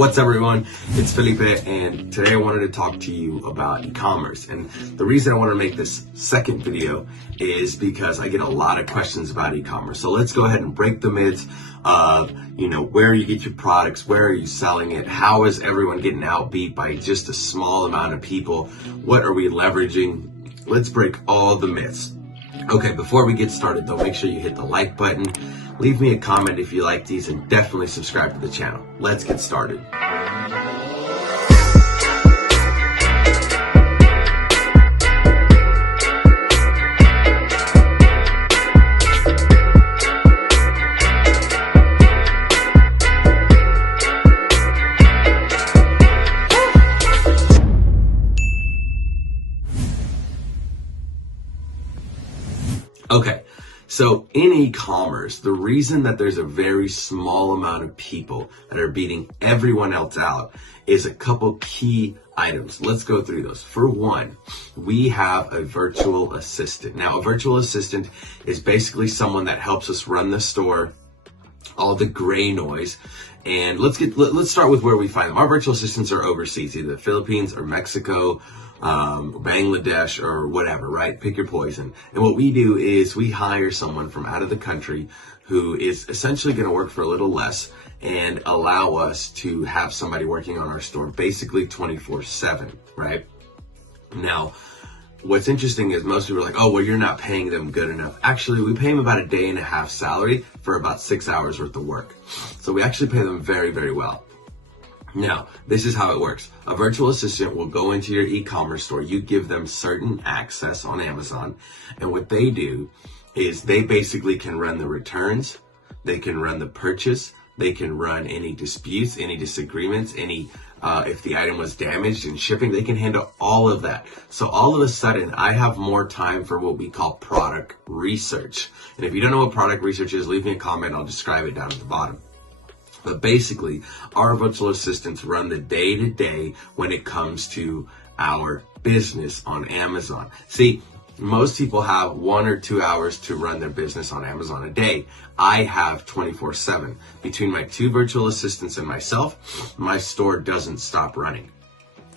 What's up, everyone? It's Felipe, and today I wanted to talk to you about e-commerce. And the reason I want to make this second video is because I get a lot of questions about e-commerce. So let's go ahead and break the myths of, where you get your products, where are you selling it, how is everyone getting outbeat by just a small amount of people, what are we leveraging? Let's break all the myths. Okay, before we get started though, make sure you hit the like button, leave me a comment if you like these, and definitely subscribe to the channel. Let's get started. Okay, so in e-commerce, the reason that there's a very small amount of people that are beating everyone else out is a couple key items. Let's go through those. For one, we have a virtual assistant. Now, a virtual assistant is basically someone that helps us run the store, all the gray noise. And let's start with where we find them. Our virtual assistants are overseas, either the Philippines or Mexico, Bangladesh or whatever, right? Pick your poison. And what we do is we hire someone from out of the country who is essentially going to work for a little less and allow us to have somebody working on our store basically 24/7, right? Now, what's interesting is most people are like, oh, well, you're not paying them good enough. Actually, we pay them about a day and a half salary for about 6 hours worth of work. So we actually pay them very, very well. Now, this is how it works. A virtual assistant will go into your e-commerce store. You give them certain access on Amazon. And what they do is they basically can run the returns. They can run the purchase. They can run any disputes, any disagreements, if the item was damaged in shipping, they can handle all of that. So all of a sudden, I have more time for what we call product research. And if you don't know what product research is, leave me a comment. I'll describe it down at the bottom. But basically, our virtual assistants run the day-to-day when it comes to our business on Amazon. See, most people have 1 or 2 hours to run their business on Amazon a day. I have 24/7. Between my 2 virtual assistants and myself, my store doesn't stop running.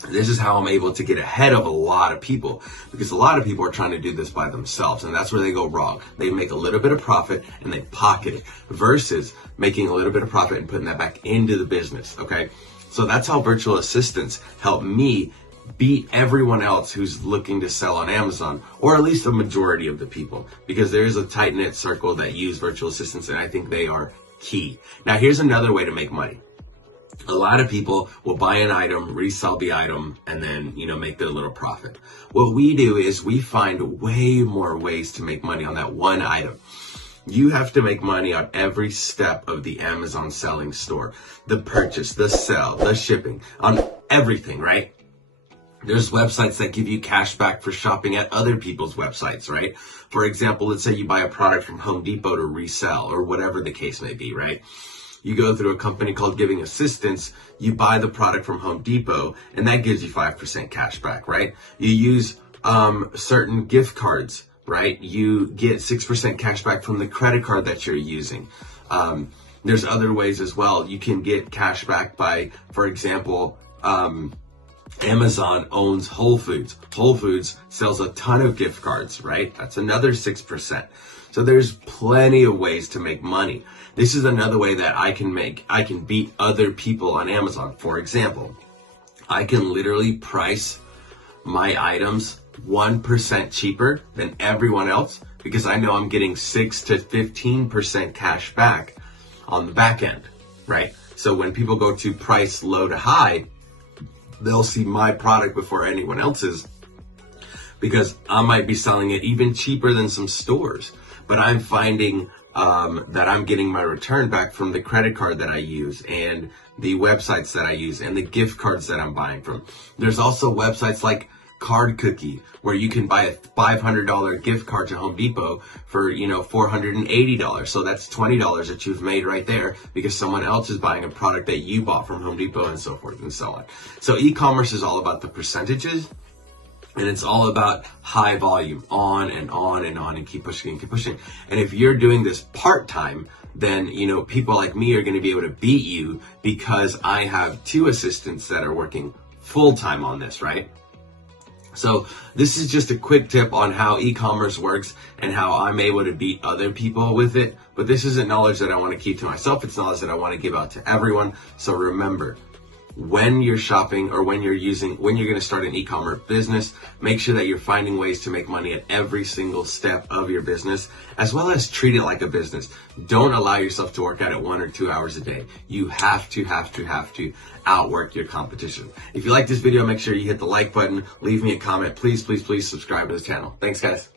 This is how I'm able to get ahead of a lot of people, because a lot of people are trying to do this by themselves, and that's where they go wrong. They make a little bit of profit and they pocket it versus making a little bit of profit and putting that back into the business, okay? So that's how virtual assistants help me beat everyone else who's looking to sell on Amazon, or at least a majority of the people, because there is a tight-knit circle that use virtual assistants, and I think they are key. Now, here's another way to make money. A lot of people will buy an item, resell the item, and then, make their little profit. What we do is we find way more ways to make money on that one item. You have to make money on every step of the Amazon selling store. The purchase, the sell, the shipping, on everything, right? There's websites that give you cash back for shopping at other people's websites, right? For example, let's say you buy a product from Home Depot to resell, or whatever the case may be, right? You go through a company called Giving Assistance, you buy the product from Home Depot, and that gives you 5% cash back, right? You use certain gift cards, right? You get 6% cash back from the credit card that you're using. There's other ways as well. You can get cash back by, for example, Amazon owns Whole Foods. Whole Foods sells a ton of gift cards, right? That's another 6%. So there's plenty of ways to make money. This is another way that I can beat other people on Amazon. For example, I can literally price my items 1% cheaper than everyone else because I know I'm getting 6 to 15% cash back on the back end, right? So when people go to price low to high, they'll see my product before anyone else's because I might be selling it even cheaper than some stores. But I'm finding that I'm getting my return back from the credit card that I use and the websites that I use and the gift cards that I'm buying from. There's also websites like Card Cookie where you can buy a $500 gift card to Home Depot for, $480. So that's $20 that you've made right there because someone else is buying a product that you bought from Home Depot, and so forth and so on. So e-commerce is all about the percentages. And it's all about high volume, on and on and on, and keep pushing and keep pushing. And if you're doing this part-time, then, you know, people like me are going to be able to beat you because I have 2 assistants that are working full time on this, right? So this is just a quick tip on how e-commerce works and how I'm able to beat other people with it. But this isn't knowledge that I want to keep to myself. It's knowledge that I want to give out to everyone. So remember, when you're shopping or when you're going to start an e-commerce business, make sure that you're finding ways to make money at every single step of your business, as well as treat it like a business. Don't allow yourself to work at it 1 or 2 hours a day. You have to outwork your competition. If you like this video, make sure you hit the like button, leave me a comment. Please subscribe to this channel. Thanks, guys.